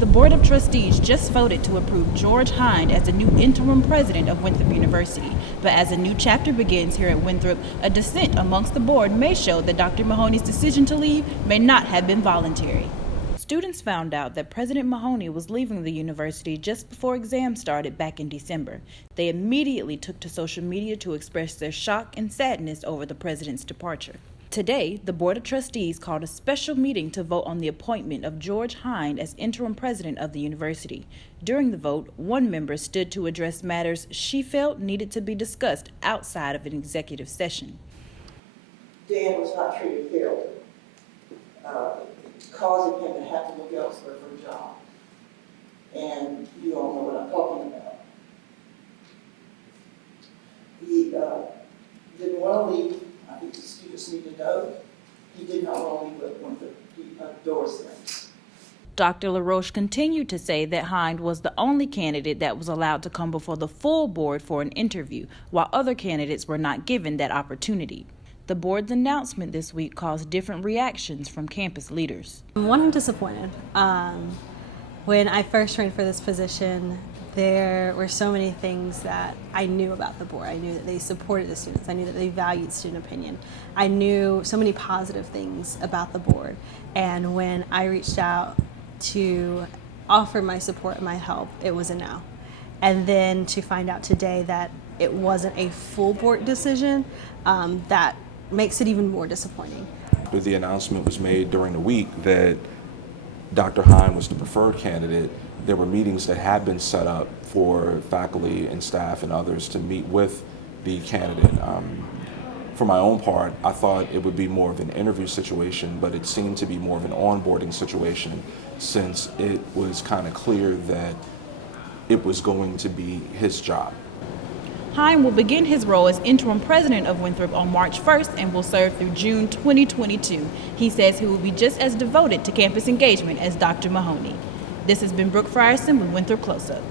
The Board of Trustees just voted to approve George Hind as the new interim president of Winthrop University. But as a new chapter begins here at Winthrop, a dissent amongst the board may show that Dr. Mahoney's decision to leave may not have been voluntary. Students found out that President Mahoney was leaving the university just before exams started back in December. They immediately took to social media to express their shock and sadness over the president's departure. Today, the Board of Trustees called a special meeting to vote on the appointment of George Hind as interim president of the university. During the vote, one member stood to address matters she felt needed to be discussed outside of an executive session. Dan was not treated fairly, causing him to have to look elsewhere for a job. And you all know what I'm talking about. He didn't want to leave. I think the students need to know he did not want to leave with one of the doors things. Dr. LaRoche continued to say that Hind was the only candidate that was allowed to come before the full board for an interview, while other candidates were not given that opportunity. The board's announcement this week caused different reactions from campus leaders. One, I'm disappointed. When I first ran for this position, there were so many things that I knew about the board. I knew that they supported the students. I knew that they valued student opinion. I knew so many positive things about the board. And when I reached out to offer my support and my help, it was a no. And then to find out today that it wasn't a full board decision, that makes it even more disappointing. The announcement was made during the week that Dr. Hind was the preferred candidate. There were meetings that had been set up for faculty and staff and others to meet with the candidate. For my own part, I thought it would be more of an interview situation, but it seemed to be more of an onboarding situation since it was kind of clear that it was going to be his job. Hind will begin his role as interim president of Winthrop on March 1st and will serve through June 2022. He says he will be just as devoted to campus engagement as Dr. Mahoney. This has been Brooke Frierson with Winthrop Close-Up.